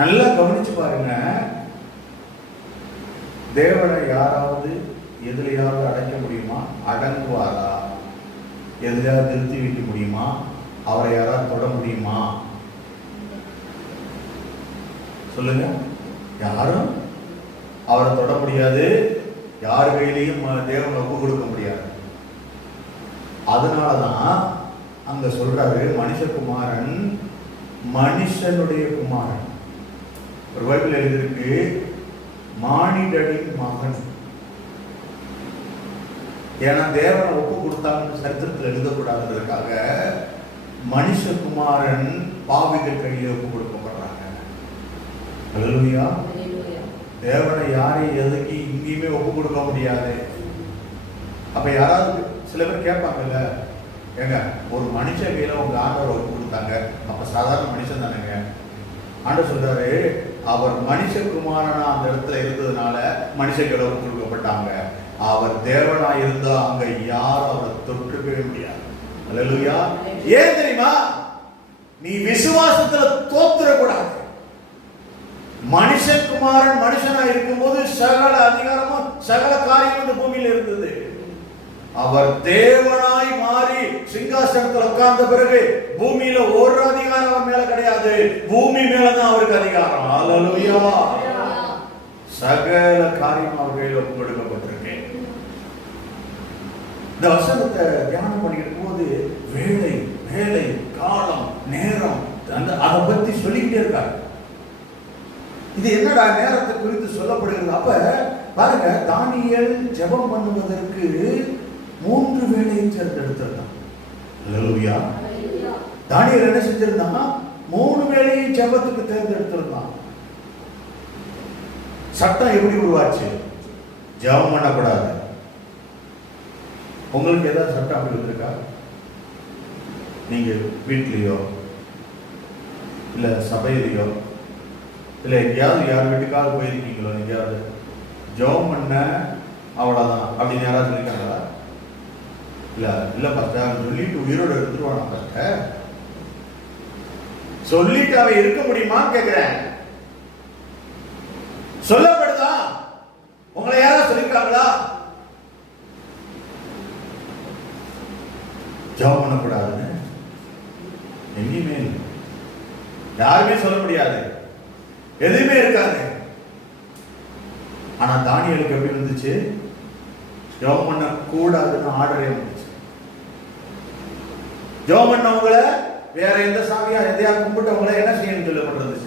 நல்லா கவனிச்சு பாருங்க. தேவனை யாராவது எதுலையாவது அடைக்க முடியுமா? அடங்குவாரா? எதுலையாவது நிறுத்தி வைக்க முடியுமா? அவரை யாராவது தொட முடியுமா? சொல்லுங்க. யாரும் அவரை தொட முடியாது. யார் கையிலையும் தேவனை ஒப்பு கொடுக்க முடியாது. அதனாலதான் அங்க சொல்றாரு, மனுஷகுமாரன் மனுஷனுடைய குமாரன். ஒரு பைபிள் எழுதிருக்கு, மானிடனின் மகன். ஏன்னா தேவனை ஒப்பு கொடுத்தாங்கன்னு சரித்திரத்தில் எழுதக்கூடாதுன்றதுக்காக மனுஷகுமாரன் பாவிகள் கையில் ஒப்பு கொடுக்கப்படுறாங்க. அல்லேலூயா. தேவனை யாரையும் எதுக்கு இங்கேயுமே ஒப்பு கொடுக்க முடியாது. அப்ப யாராவது சில பேர் கேட்பாங்கல்ல, ஏங்க ஒரு மனுஷன் கையில உங்க ஆண்டவர் ஒப்பு கொடுத்தாங்க, அப்ப சாதாரண மனுஷன் தானேங்க? ஆண்டவர் சொல்றாரு, அவர் மனுஷகுமாரனா அந்த இடத்துல இருந்ததுனால மனுஷர்கள் ஒப்பு கொடுக்கப்பட்டாங்க. அவர் தேவனா இருந்தா அங்க யாரும் அவரை தொற்றுக்கவே முடியாது. அல்லேலூயா. ஏன் தெரியுமா? நீ விசுவாசத்துல தோத்துறக்கூடாது. மனுஷகுமாரன் மனுஷனா இருக்கும்போது சகல அதிகாரமும் சகல காரியமும் இந்த பூமியில இருந்தது. அவர் தேவனாய் மாறி சிங்காசனத்தில் உட்கார்ந்த பிறகு பூமியில ஒரு அதிகாரம் அவர் மேல கிடையாது. பூமி மேலதான் அவருக்கு அதிகாரம். அல்லேலூயா. சகல காரியம் அவர் கையில் ஒப்பு கொடுக்கப்பட்டிருக்கு. இந்த வசனத்தை தியானம் பண்ணிக்கிட்டு போது வேலை வேலை காலம் நேரம் அதை பத்தி சொல்லிக்கிட்டே இருக்காரு. இது என்னடா நேரத்தை குறித்து சொல்லப்படுகிறது? அப்ப பாருங்க, தானியேல் ஜெபம் பண்ணுவதற்கு 3 வேளையும் தேர்ந்தெடுத்திருந்தான். அல்லேலூயா. தானியேல் என்ன செஞ்சிருந்தான்? 3 வேளையும் ஜெபத்துக்கு தேர்ந்தெடுத்திருந்தான். சட்டம் எப்படி உருவாச்சு? ஜெபம் பண்ணக்கூடாது. உங்களுக்கு ஏதாவது சட்டம் அப்படி இருக்கா? நீங்க வீட்லயோ இல்ல சபையிலையோ இல்ல எங்கேயாவது யார் வீட்டுக்காவது போயிருக்கீங்களோ, எங்கேயாவது ஜெபம் பண்ண அவ்வளவுதான் அப்படின்னு யாராவது சொல்லிருக்காங்களா? இல்ல இல்ல பாஸ்டர் சொல்லிட்டு உயிரோடு எடுத்துருவானா பாஸ்டர்? சொல்லிட்டு அவன் இருக்க முடியுமான்னு கேட்கிறேன். சொல்லப்படுதா? உங்களை யாராவது சொல்லிருக்காங்களா? ஜெபம் பண்ணக்கூடாதுன்னு எங்கேயுமே யாருமே சொல்ல முடியாது. எதுவுமே இருக்காது. ஆனா தானியேலுக்கு எப்படி இருந்துச்சு? ஜெபம் பண்ண கூடாதுன்னு ஆர்டரே வந்துச்சு. ஜெபம் பண்ணவங்கள வேற எந்த சாமியா எதையா கும்பிட்டவங்கள என்ன செய்யணும்னு சொல்லப்பட்டிருந்துச்சு?